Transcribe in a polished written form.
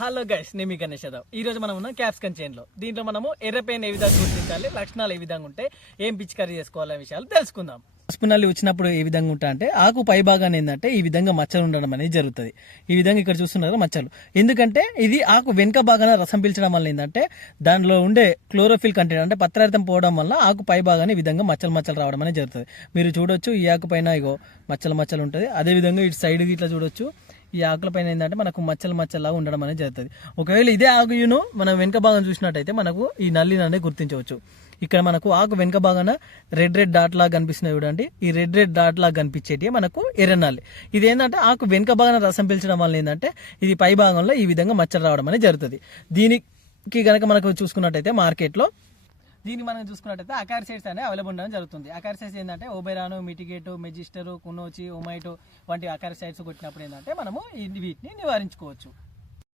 Hello guys, నేను మీ గణేష్ యాదవ్. ఈ రోజు మనం ఉన్న క్యాప్సికన్ చైన్ లో దీంట్లో మనము ఎర్రపైన ఏ విధంగా గుర్తించాలి, లక్షణాలు ఏ విధంగా ఉంటాయి, ఏం పిచికారీ చేసుకోవాలనే విషయాలు తెలుసుకుందాం. పసుపు నల్లి వచ్చినప్పుడు ఏ విధంగా ఉంటా అంటే ఆకు పై భాగాన్ని ఏంటంటే ఈ విధంగా మచ్చలు ఉండడం అనేది జరుగుతుంది. ఈ విధంగా ఇక్కడ చూస్తున్నారు మచ్చలు. ఎందుకంటే ఇది ఆకు వెనుక భాగాన రసం పీల్చడం వల్ల ఏంటంటే దానిలో ఉండే క్లోరోఫిల్ కంటెంట్ అంటే పత్రరహితం పోవడం వల్ల ఆకు పై భాగాన్ని ఈ విధంగా మచ్చలు రావడం అనేది జరుగుతుంది. మీరు చూడొచ్చు ఈ ఆకు పైన ఇగో మచ్చలు ఉంటుంది. అదే విధంగా ఇటు సైడ్ ఇట్లా చూడొచ్చు ఈ ఆకుల పైన ఏంటంటే మనకు మచ్చలా ఉండడం అనేది జరుగుతుంది. ఒకవేళ ఇదే ఆకును మనం వెనుక భాగం చూసినట్టయితే మనకు ఈ నల్లిని అనేది గుర్తించవచ్చు. ఇక్కడ మనకు ఆకు వెనుక భాగాన రెడ్ డాట్ లాగా కనిపిస్తున్నాయి చూడండి. ఈ రెడ్ డాట్ లాగా కనిపించేటి మనకు ఎర్రనల్లి. ఇది ఏంటంటే ఆకు వెనుక భాగాన రసం పీల్చడం వల్ల ఏంటంటే ఇది పై భాగంలో ఈ విధంగా మచ్చలు రావడం అనేది జరుగుతుంది. దీనికి గనక మనకు చూసుకున్నట్టయితే మార్కెట్లో దీన్ని మనం చూసుకున్నట్టయితే అకారిసైడ్స్ అనేది అవైలబుల్ ఉండడం జరుగుతుంది. అకారిసైడ్స్ ఏంటంటే ఓబెరాను, మిటిగేటు, మెజిస్టరు, కునోచి, ఒమైటో వంటి అకారిసైడ్స్ కొట్టినప్పుడు ఏంటంటే మనము వీటిని నివారించుకోవచ్చు.